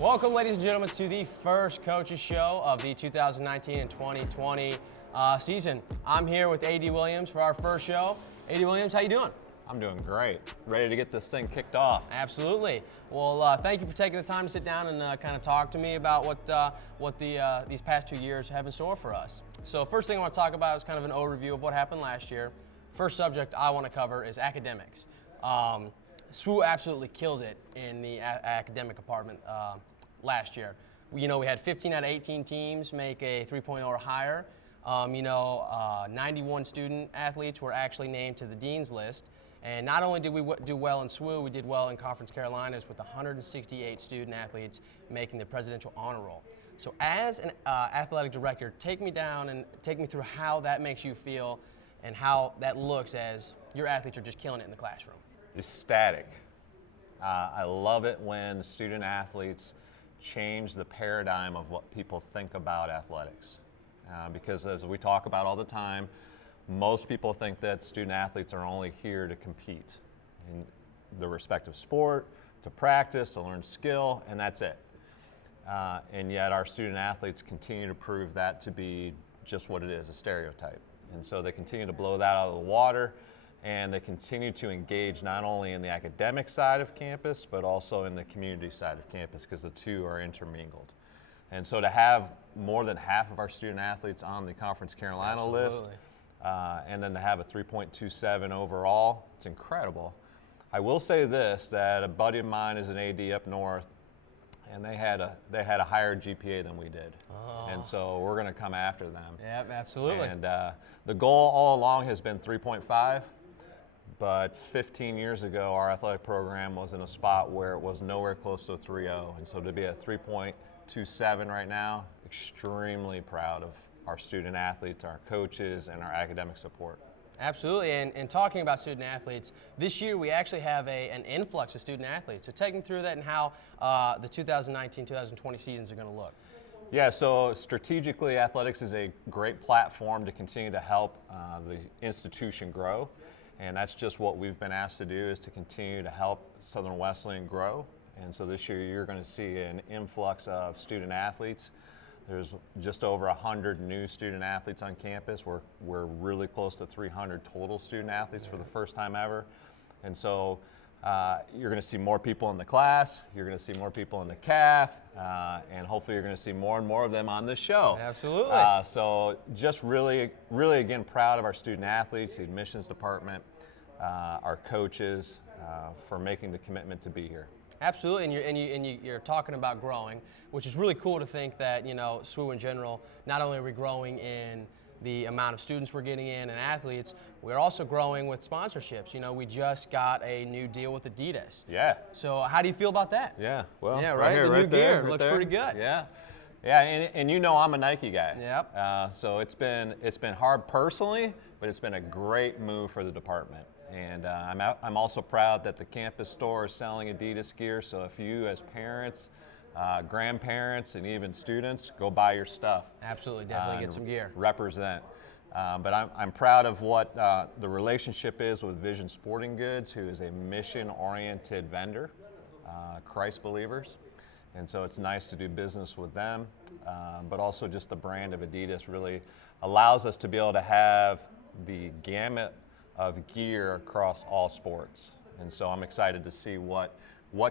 Welcome, ladies and gentlemen, to the first coaches show of the 2019 and 2020 season. I'm here with A.D. Williams for our first show. A.D. Williams, how you doing? I'm doing great. Ready to get this thing kicked off. Absolutely. Well, thank you for taking the time to sit down and kind of talk to me about what these past 2 years have in store for us. So first thing I want to talk about is kind of an overview of what happened last year. First subject I want to cover is academics. SWU absolutely killed it in the academic department last year. We had 15 out of 18 teams make a 3.0 or higher. 91 student athletes were actually named to the dean's list. And not only did we do well in SWU, we did well in Conference Carolinas with 168 student athletes making the presidential honor roll. So as an athletic director, take me down and take me through how that makes you feel and how that looks as your athletes are just killing it in the classroom. Ecstatic. I love it when student athletes change the paradigm of what people think about athletics. Because as we talk about all the time, most people think that student athletes are only here to compete in the respective sport, to practice, to learn skill, and that's it. And yet our student athletes continue to prove that to be just what it is, a stereotype. And so they continue to blow that out of the water, and they continue to engage not only in the academic side of campus, but also in the community side of campus, because the two are intermingled. And so to have more than half of our student athletes on the Conference Carolina list, and then to have a 3.27 overall, it's incredible. I will say this, that a buddy of mine is an AD up north, and they had a higher GPA than we did. Oh. And so we're going to come after them. Yep, absolutely. And the goal all along has been 3.5, but 15 years ago, our athletic program was in a spot where it was nowhere close to a 3.0. And so to be at 3.27 right now, extremely proud of our student athletes, our coaches, and our academic support. Absolutely, and talking about student athletes, this year we actually have an influx of student athletes. So take me through that and how the 2019-2020 seasons are going to look. Yeah, so strategically, athletics is a great platform to continue to help the institution grow, and that's just what we've been asked to do, is to continue to help Southern Wesleyan grow. And so this year you're going to see an influx of student athletes. There's just over 100 new student athletes on campus. We're really close to 300 total student athletes for the first time ever. And so you're going to see more people in the class, you're going to see more people in the CAF, and hopefully you're going to see more and more of them on this show. Absolutely. So just really, again, proud of our student athletes, the admissions department, our coaches for making the commitment to be here. Absolutely, and you're talking about growing, which is really cool to think that, SWU in general, not only are we growing in the amount of students we're getting in and athletes, we're also growing with sponsorships. We just got a new deal with Adidas. Yeah. So how do you feel about that? Yeah, well, yeah, right? Here, the new there, gear looks there. pretty good. Yeah, and I'm a Nike guy. Yep. So it's been hard personally, but it's been a great move for the department. And I'm also proud that the campus store is selling Adidas gear. So if you, as parents, grandparents, and even students, go buy your stuff. Absolutely, definitely get some gear. Represent. But I'm proud of what the relationship is with Vision Sporting Goods, who is a mission-oriented vendor, Christ believers. And so it's nice to do business with them. But also just the brand of Adidas really allows us to be able to have the gamut of gear across all sports. And so I'm excited to see what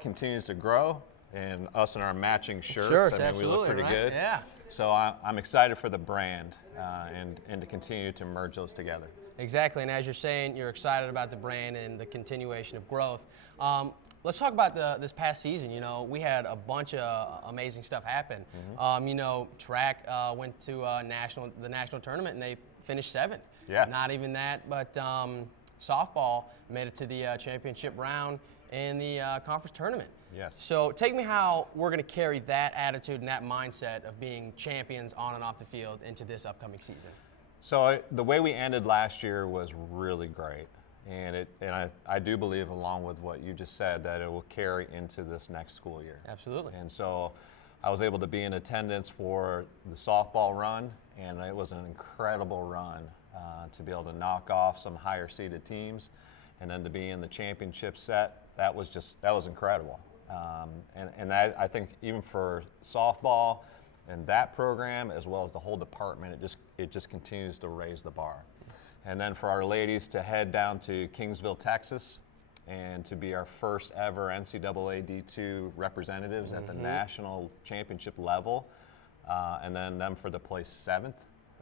continues to grow, and us in our matching shirts. We look pretty good. Yeah. So I'm excited for the brand and to continue to merge those together. Exactly, and as you're saying, you're excited about the brand and the continuation of growth. Let's talk about this past season. We had a bunch of amazing stuff happen. Mm-hmm. Track went to the national tournament, and they finished 7th. Yeah. Not even that, but softball made it to the championship round in the conference tournament. Yes. So take me how we're going to carry that attitude and that mindset of being champions on and off the field into this upcoming season. So the way we ended last year was really great. And I do believe, along with what you just said, that it will carry into this next school year. Absolutely. And so I was able to be in attendance for the softball run, and it was an incredible run to be able to knock off some higher seeded teams, and then to be in the championship set. That was incredible. And I think even for softball and that program, as well as the whole department, it just continues to raise the bar. And then for our ladies to head down to Kingsville, Texas, and to be our first ever NCAA D2 representatives at the national championship level, and then them for the place 7th.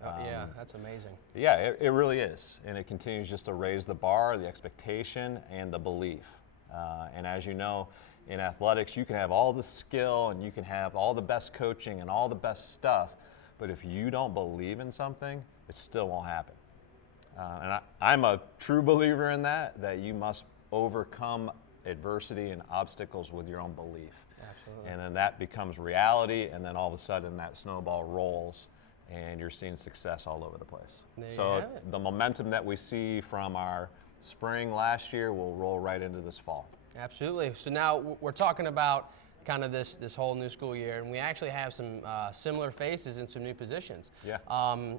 Yeah, that's amazing. Yeah, it really is. And it continues just to raise the bar, the expectation, and the belief. And as you know, in athletics, you can have all the skill and you can have all the best coaching and all the best stuff, but if you don't believe in something, it still won't happen. And I'm a true believer in that you must overcome adversity and obstacles with your own belief. Absolutely. And then that becomes reality, and then all of a sudden that snowball rolls and you're seeing success all over the place. So the momentum that we see from our spring last year will roll right into this fall. Absolutely. So now we're talking about kind of this whole new school year, and we actually have some similar faces in some new positions. Yeah.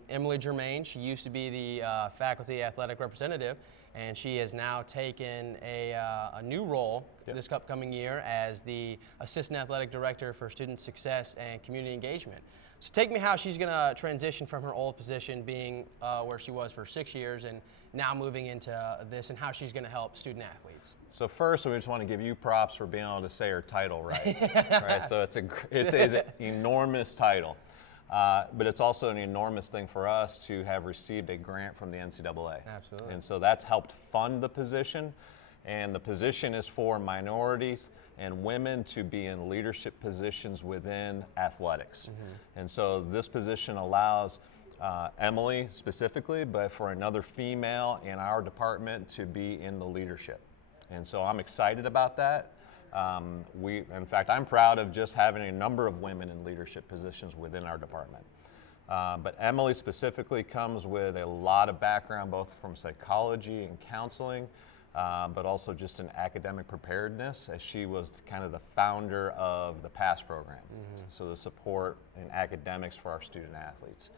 Emily Germain, she used to be the faculty athletic representative, and she has now taken a new role this upcoming year as the assistant athletic director for student success and community engagement. So take me how she's going to transition from her old position being where she was for 6 years and now moving into this, and how she's going to help student athletes. So first, we just want to give you props for being able to say her title right. Right. So it's an enormous title, but it's also an enormous thing for us to have received a grant from the NCAA. Absolutely. And so that's helped fund the position, and the position is for minorities and women to be in leadership positions within athletics. And so this position allows Emily specifically, but for another female in our department to be in the leadership. And so I'm excited about that. In fact, I'm proud of just having a number of women in leadership positions within our department. But Emily specifically comes with a lot of background, both from psychology and counseling, but also just in academic preparedness, as she was kind of the founder of the PASS program. So the support in academics for our student athletes.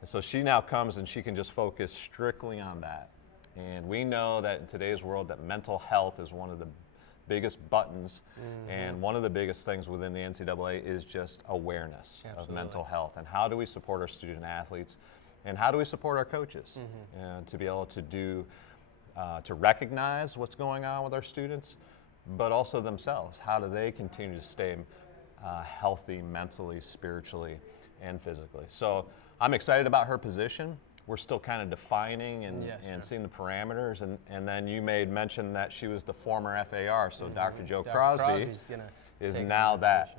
And so she now comes and she can just focus strictly on that. And we know that in today's world that mental health is one of the biggest buttons, and one of the biggest things within the NCAA is just awareness of mental health. And how do we support our student athletes, and how do we support our coaches and to be able to do, to recognize what's going on with our students, but also themselves. How do they continue to stay healthy mentally, spiritually, and physically? So I'm excited about her position. We're still kind of defining and seeing the parameters. And then you made mention that she was the former FAR, so Dr. Joe Crosby is now that.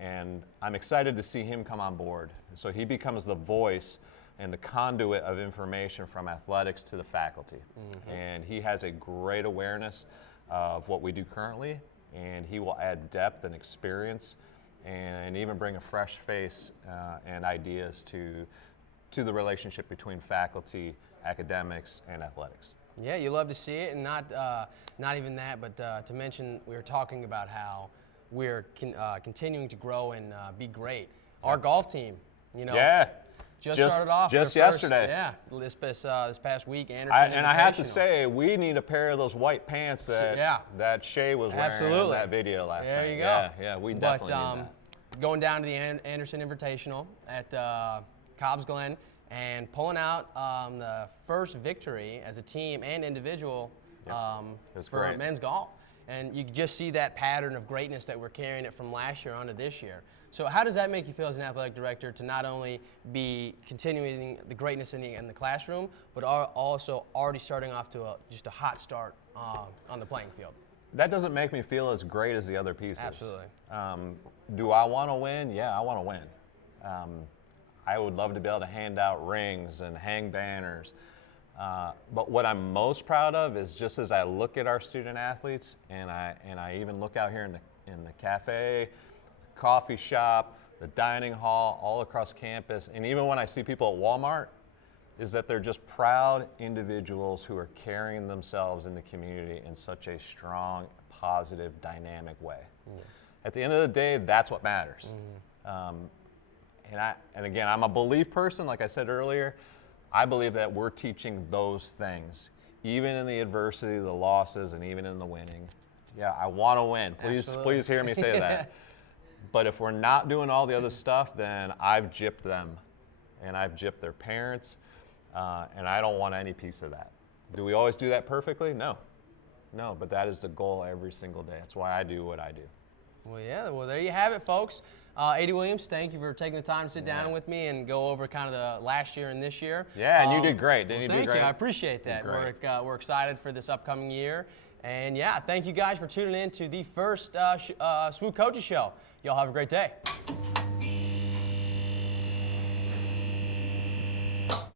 And I'm excited to see him come on board. So he becomes the voice and the conduit of information from athletics to the faculty. And he has a great awareness of what we do currently, and he will add depth and experience and even bring a fresh face and ideas to the relationship between faculty, academics, and athletics. Yeah, you love to see it, and not even that, but to mention, we were talking about how we're continuing to grow and be great. Our golf team, just started off just yesterday. This past week, Anderson and I have to say, we need a pair of those white pants that Shay was wearing in that video last night. There you go. Yeah, we definitely need that. Going down to the Anderson Invitational at Cobb's Glen and pulling out the first victory as a team and individual for men's golf. And you can just see that pattern of greatness that we're carrying it from last year onto this year. So how does that make you feel as an athletic director to not only be continuing the greatness in the classroom, but also already starting off to just a hot start on the playing field? That doesn't make me feel as great as the other pieces. Absolutely. Do I want to win? Yeah, I want to win. I would love to be able to hand out rings and hang banners. But what I'm most proud of is just as I look at our student athletes, and I even look out here in the cafe, the coffee shop, the dining hall, all across campus, and even when I see people at Walmart, is that they're just proud individuals who are carrying themselves in the community in such a strong, positive, dynamic way. At the end of the day, that's what matters. And again, I'm a belief person, like I said earlier. I believe that we're teaching those things, even in the adversity, the losses, and even in the winning, Yeah, I want to win. Please hear me say that. But if we're not doing all the other stuff, then I've gypped them, and I've gypped their parents, and I don't want any piece of that. Do we always do that perfectly? No. No, but that is the goal every single day. That's why I do what I do. Well, yeah, well, there you have it, folks. A.D. Williams, thank you for taking the time to sit down with me and go over kind of the last year and this year. Yeah, and you did great. Didn't you do great? Thank you. I appreciate that. We're excited for this upcoming year. And, yeah, thank you guys for tuning in to the first SWU Coaches Show. Y'all have a great day.